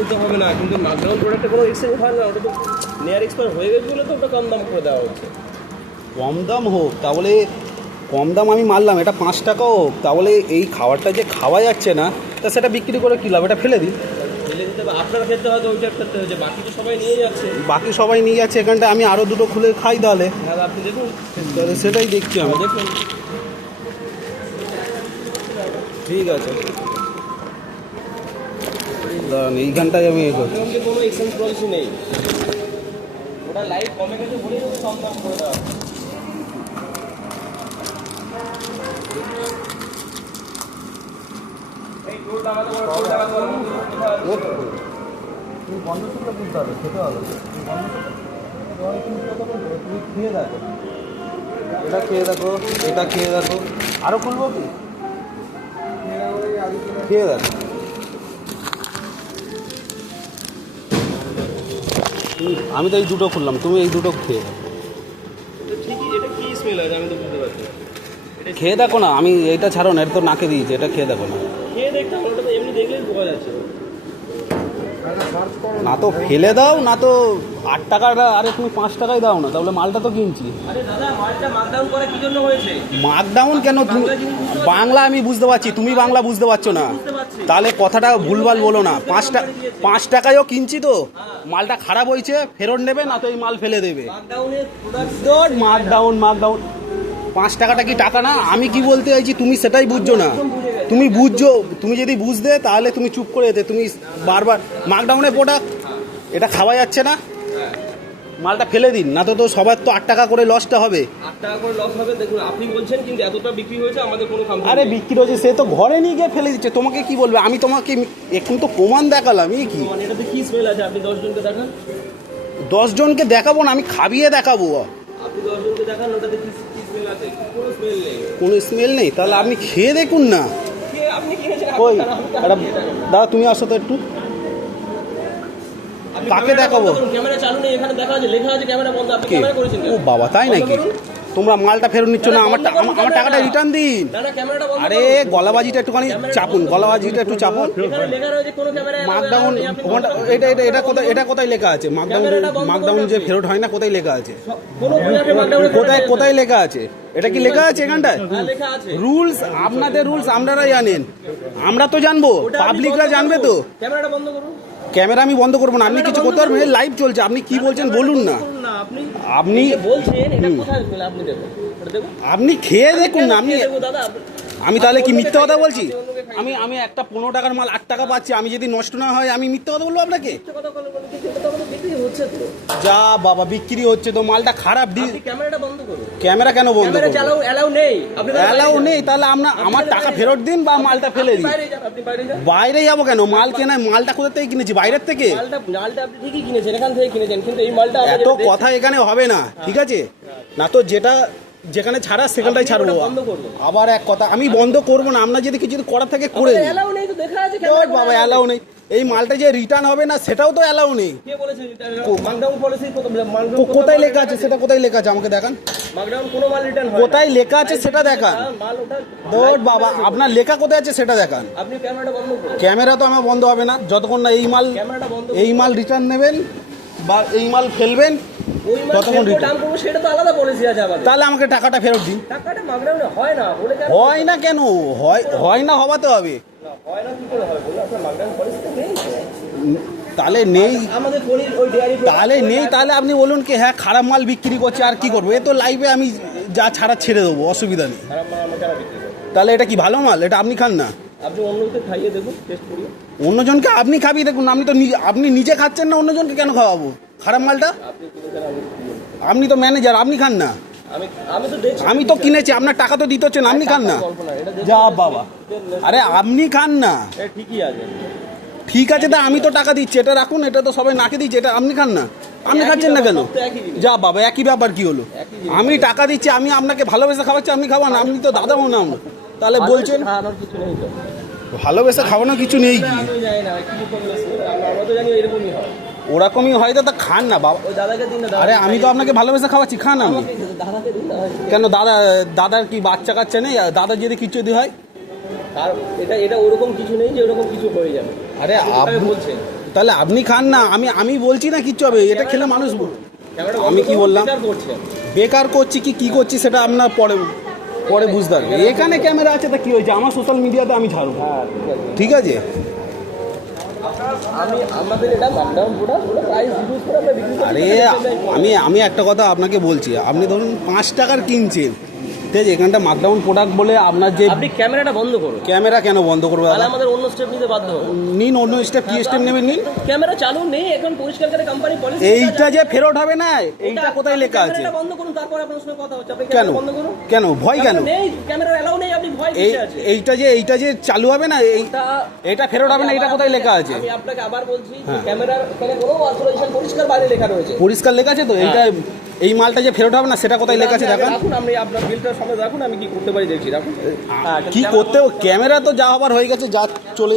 নিতে হবে না, কিন্তু মাকডাউন প্রোডাক্টে কোনো এক্সচেঞ্জ হয় না, ওটা তো নেয়ার এক্সপায়ার হয়ে গেছে বলে তো ওটা কম দাম করে দেওয়া হচ্ছে। কম দাম হোক, তাহলে কম দাম আমি মারলাম, এটা 5 টাকা হোক, তাহলে এই খাবারটা যে খাওয়া যাচ্ছে না তা সেটা বিক্রি করে কী লাভ? এটা ফেলে দিন। ফেলে দিতে হবে, আপনার ক্ষেত্রে হয়তো ওইটা ক্ষেত্রে হয়েছে, বাকি তো সবাই নিয়ে যাচ্ছে। বাকি সবাই নিয়ে যাচ্ছে, এখানটা আমি আরও দুটো খুলে খাই তাহলে। দাদা আপনি দেখুন, তাহলে সেটাই দেখছি আমি। দেখুন ঠিক আছে, দাঁড়ান এইখানটায় আমি মাকডাউনকে কোনো এক্সচেঞ্জ পলিসি নেই, ওটা লাইভ কমে গেছে বলেই তো কম দাম করে দেওয়া। এই টোল লাগাতে বড় টোল লাগাতে বড় তুমি বন্ধ সূত্র বুঝতে হবে, খেতে হবে। তুমি খেয়ে দেখো, এটা খেয়ে দেখো, এটা খেয়ে দেখো, আরও খুলবো কি? খেয়ে দেখো। আমি তো এই দুটো খুললাম, তুমি এই দুটো খেয়ে দেখো। ঠিকই, এটা কি স্মেল আছে আমি তো বুঝতে পারছি। খেয়ে দেখো না, আমি এইটা ছাড়ো না, এটা তো নাকে দিয়েছি, এটা খেয়ে দেখো না। খেয়ে দেখতাম, ওটা তো এমনি দেখলেই বোঝা যাচ্ছে। না তো ফেলে দাও, না তো 8 টাকাটা, আরে তুমি 5 টাকায় দাও না, তাহলে মালটা তো কিনছি। আরে দাদা মালটা মাকডাউন করে কি জন্য হয়েছে? মাকডাউন কেন? বাংলা আমি বুঝতে পারছি, তুমি বাংলা বুঝতে পারছো না, তাহলে কথাটা ভুলভাল বলো না। 5 টাকায়ও কিনছি তো, মালটা খারাপ হয়েছে, ফেরত নেবে, না তো এই মাল ফেলে দেবে। মাকডাউন 5 টাকাটা কি টাকা না? আমি কি বলতে চাইছি তুমি সেটাই বুঝছো না। তুমি বুঝছো, তুমি যদি বুঝতে তাহলে তুমি চুপ করে যেতে। তুমি বারবার মাকডাউনে প্রোডাক্ট, এটা খাওয়া যাচ্ছে না, মালটা ফেলে দিন, না তো তো সবার তো 8 টাকা করে লসটা হবে। 8 টাকা করে লস হবে, দেখুন আপনি বলছেন, কিন্তু এতটা বিক্রি হয়েছে আমাদের কোনো কমপ্লেইন। আরে বিক্রি হচ্ছে, সে তো ঘরে নিয়ে গিয়ে ফেলে দিচ্ছে, তোমাকে কি বলবে? আমি তোমাকে এখন তো প্রমাণ দেখালাম। এই কি মানে এটাতে কি স্মেল আছে? আপনি 10 জনকে দেখান। 10 জনকে দেখাবো না, আমি খাবিয়ে দেখাবো। আপনি 10 জনকে দেখান, ওটাতে কি স্মেল আছে? কোনো স্মেল নেই। কোনো স্মেল নেই, তাহলে আপনি খেয়ে দেখুন না। আপনি কিনেছেন, ওই দাদা তুমি আসো তো একটু, কাকে দেখাবো? ক্যামেরা চালু নেই, এখানে দেখা আছে, লেখা আছে ক্যামেরা বন্ধ, আপনি ক্যামেরা করেছেন কেন? ও বাবা, তাই নাকি? তোমরা মালটা ফেরত নিচ্ছ না, আমার টাকাটা রিটার্ন দিন। না না, ক্যামেরাটা বন্ধ। আরে গলাবাজিটা একটুখানি চাপুন, গলাবাজিটা একটু চাপুন। এখানে লেখা রয়েছে কোনো ক্যামেরা মাকডাউন, এটা কোথায় লেখা আছে? মাকডাউন যে ফেরত হয় না, কোথায় লেখা আছে? কোনো প্রোডাক্টে মাকডাউনে কোথায় লেখা আছে? এটা কি লেখা আছে এখানটায়? লেখা আছে রুলস, আপনাদের রুলস আপনারা জানেন, আমরা তো জানবো, পাবলিকরা জানবে তো। ক্যামেরাটা বন্ধ করুন। ক্যামেরা আমি বন্ধ করবো না, আপনি কিছু করতে পারবেন? লাইভ চলছে, আপনি কি বলছেন বলুন না। আপনি বলছেন এটা কোথায় পেলে, আপনি দেখুন, এটা দেখুন, আপনি খেয়ে দেখুন না। দাদা আমি তাহলে কি মিথ্যা কথা বলছি? আমি একটা 15 টাকার মাল 8 টাকা পাচ্ছি, আমি যদি নষ্ট না হয় আমি মিথ্যা কথা বলবো আপনাকে? যা বাবা, বিক্রি হচ্ছে তো, মালটা খারাপ দিন। ক্যামেরাটা বন্ধ করুন। ক্যামেরা কেন বন্ধ করব? অ্যালাউ নেই, অ্যালাউ নেই, তাহলে আমার টাকা ফেরত দিন বা মালটা ফেলে দিন। বাইরে যাবো কেন? মাল কেনা, মালটা কোথা থেকে কিনেছি? বাইরের থেকে। মালটা আপনি ঠিকই কিনেছেন, এখান থেকে কিনেছেন, কিন্তু এই মালটা এত কথা এখানে হবে না, ঠিক আছে? না তো যেখানে ছাড়া সেখানটাই ছাড়বো। আবার এক কথা, আমি বন্ধ করবো না, আপনার যদি কিছু করার থাকে করে দিন। অ্যালাউ নেই তো দেখা আছে বাবা, অ্যালাউ নেই। এই মালটা যে রিটার্ন হবে না সেটাও তো অ্যালাউ নেই। কে বলেছে মাকডাউন পলিসি? কোথায় লেখা আছে সেটা? কোথায় লেখা আছে আমাকে দেখান। মাকডাউন কোনো মাল রিটার্ন হয় না। কোথায় লেখা আছে সেটা দেখান। মাল ওটা দৌড় বাবা, আপনার লেখা কোথায় আছে সেটা দেখান। আপনি ক্যামেরাটা বন্ধ করুন। ক্যামেরা তো আমার বন্ধ হবে না যতক্ষণ না ক্যামেরাটা বন্ধ এই মাল রিটার্ন নেবেন বা এই মাল ফেলবেন, ওই মাল ততক্ষণ রিটার্ন করব, সেটা তো আলাদা পলিসি আছে আমাদের। তাহলে আমাকে টাকাটা ফেরত দিন। টাকাটা মাকডাউনে হয় না বলে কেন? হয় না কেন? হয় না, হওয়াতে হবে। হয় না কি করে হয় বলে? আপনার মাকডাউন পলিসি তো নেই। তাহলে নেই, আমাদের ওই ডেয়ারি তাহলে নেই, তাহলে আপনি বলুন কি হ্যাঁ খারাপ মাল বিক্রি করছে, আর কি করবো? এ তো লাইভে আমি যা ছাড়া ছেড়ে দেবো, অসুবিধা নেই। খারাপ মাল আমরা কেন বিক্রি করি? তাহলে এটা কি ভালো মাল? এটা আপনি খান না, আপনি অন্যকে খাইয়ে দেখুন, টেস্ট করিয়ে। অন্যজনকে আপনি খাবিয়ে দেখুন। আপনি নিজে খাচ্ছেন না, অন্যজনকে কেন খাওয়াবো খারাপ মালটা? আপনি তো ম্যানেজার, আপনি খান না। আমি তো কিনেছি, আপনার টাকা তো দিতে হচ্ছে না, আপনি খান না। যা বাবা, আরে আপনি খান না। ঠিকই আছে, ঠিক আছে, তা আমি তো টাকা দিচ্ছি, এটা রাখুন, এটা তো সবাই নাকে দিচ্ছে, এটা আপনি খান না। আপনি খাচ্ছেন না কেন? যা বাবা, একই ব্যাপার, কি হলো? আমি টাকা দিচ্ছি, আমি আপনাকে ভালোবেসে খাওয়াচ্ছি, আপনি খাওয়ান, আপনি তো দাদাও না। তাহলে বলছেন ভালোবেসে খাওয়ানোর কিছু নেই কি? ওরকমই হয় তো, তা খান না বাবা। আরে আমি তো আপনাকে ভালোবেসে খাওয়াচ্ছি, খান আপনি। কেন দাদার কি বাচ্চা কাচ্চা নেই? দাদার যদি কিছু হয়, এটা ওরকম কিছু নেই যে ওরকম কিছু হয়ে যাবে। আরে আপনি বলছেন তাহলে আপনি খান না, আমি বলছি না কিচ্ছু হবে, এটা খেলে মানুষ আমি কি বললাম বেকার করছি কি করছি সেটা আপনার পরে বুঝতে পারবে। এখানে ক্যামেরা আছে তা কি হয়েছে, আমার সোশ্যাল মিডিয়াতে আমি ছাড়বো, ঠিক আছে। আমাদের এটা লকডাউন প্রোডাক্ট প্রাইস রিডিউস করে আমরা বিক্রি করছি। আরে আমি একটা কথা আপনাকে বলছি, আপনি ধরুন 5 টাকার কিনছেন, ঠিক আছে, এখানটা মার্কডাউন প্রোডাক্ট বলে আপনার যে আপনি ক্যামেরাটা বন্ধ করুন। ক্যামেরা কেন বন্ধ করবো তাহলে দাদা? আমাদের অন্য স্টেপ নিতে বাধ্য হবে। নিন অন্য স্টেপ, কি স্টেপ নেবেন নিন। ক্যামেরা চালু নেই এখন, পরিষ্কার করে কোম্পানি পলিসি। এইটা যে ফেরত হবে না, এইটা কোথায় লেখা আছে? ক্যামেরাটা বন্ধ করুন, তারপর আপনার সঙ্গে কথা হচ্ছে। আপনি কেন ক্যামেরা বন্ধ করুন। কেন ভয় কেন? নেই ক্যামেরা এলাও নেই, আপনি ভয় এই কিসে আছে? এইটা যে চালু হবে না, এইটা ফেরত হবে না, এটা কোথায় লেখা আছে? আমি আপনাকে আবার বলছি ক্যামেরার এখানে কোনো অথরাইজেশন পরিষ্কার বাইরে লেখা রয়েছে। পরিষ্কার লেখা আছে তো, এইটা এই মালটা যে ফেরত হবে না সেটা কোথায় লেখা আছে দেখান। রাখুন, আপনি আপনার বিলটার সামনে রাখুন, আমি কি করতে পারি দেখছি। রাখুন কি করতে, ক্যামেরা তো যা হবার হয়ে গেছে, যা চলে